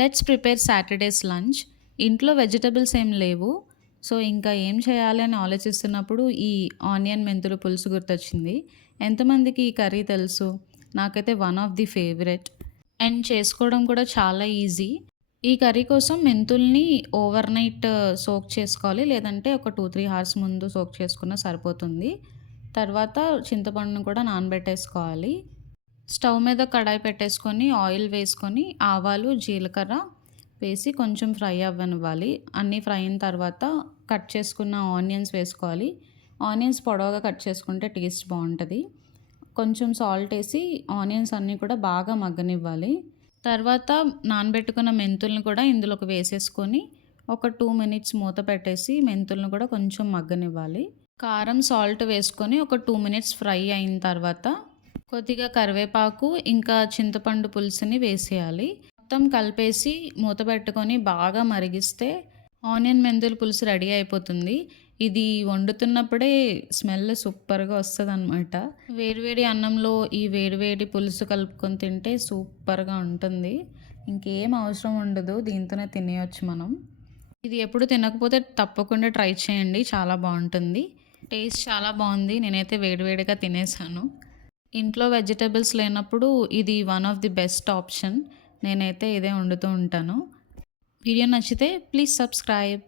Let's prepare Saturdays lunch. ఇంట్లో vegetables ఏం లేవు. సో, ఇంకా ఏం చేయాలి అని ఆలోచిస్తున్నప్పుడు ఈ ఆనియన్ మెంతులు పులుసు గుర్తొచ్చింది. ఎంతమందికి ఈ కర్రీ తెలుసు? నాకైతే one of the favourite. And చేసుకోవడం కూడా చాలా ఈజీ. ఈ కర్రీ కోసం మెంతుల్ని ఓవర్ నైట్ సోక్ చేసుకోవాలి. లేదంటే ఒక 2, 3 అవర్స్ ముందు సోక్ చేసుకున్నా సరిపోతుంది. తర్వాత చింతపండును కూడా నానబెట్టేసుకోవాలి. స్టవ్ మీద కడాయి పెట్టేసుకొని ఆయిల్ వేసుకొని ఆవాలు, జీలకర్ర వేసి కొంచెం ఫ్రై అవ్వనివ్వాలి. అన్నీ ఫ్రై అయిన తర్వాత కట్ చేసుకున్న ఆనియన్స్ వేసుకోవాలి. ఆనియన్స్ పొడవుగా కట్ చేసుకుంటే టేస్ట్ బాగుంటుంది. కొంచెం సాల్ట్ వేసి ఆనియన్స్ అన్నీ కూడా బాగా మగ్గనివ్వాలి. తర్వాత నానబెట్టుకున్న మెంతుల్ని కూడా ఇందులోకి వేసేసుకొని ఒక 2 మినిట్స్ మూత పెట్టేసి మెంతులను కూడా కొంచెం మగ్గనివ్వాలి. కారం, సాల్ట్ వేసుకొని ఒక 2 మినిట్స్ ఫ్రై అయిన తర్వాత కొద్దిగా కరివేపాకు ఇంకా చింతపండు పులుసుని వేసేయాలి. మొత్తం కలిపేసి మూత పెట్టుకొని బాగా మరిగిస్తే ఆనియన్ మెంతుల పులుసు రెడీ అయిపోతుంది. ఇది వండుతున్నప్పుడే స్మెల్ సూపర్గా వస్తుందన్నమాట. వేడివేడి అన్నంలో ఈ వేడివేడి పులుసు కలుపుకొని తింటే సూపర్గా ఉంటుంది. ఇంకేం అవసరం ఉండదు, దీంతోనే తినేయొచ్చు మనం. ఇది ఎప్పుడు తినకపోతే తప్పకుండా ట్రై చేయండి, చాలా బాగుంటుంది. టేస్ట్ చాలా బాగుంది, నేనైతే వేడివేడిగా తినేసాను. ఇంట్లో వెజిటబుల్స్ లేనప్పుడు ఇది one of the best option. నేనైతే ఇదే వండుతూ ఉంటాను. వీడియో నచ్చితే ప్లీజ్ సబ్స్క్రైబ్.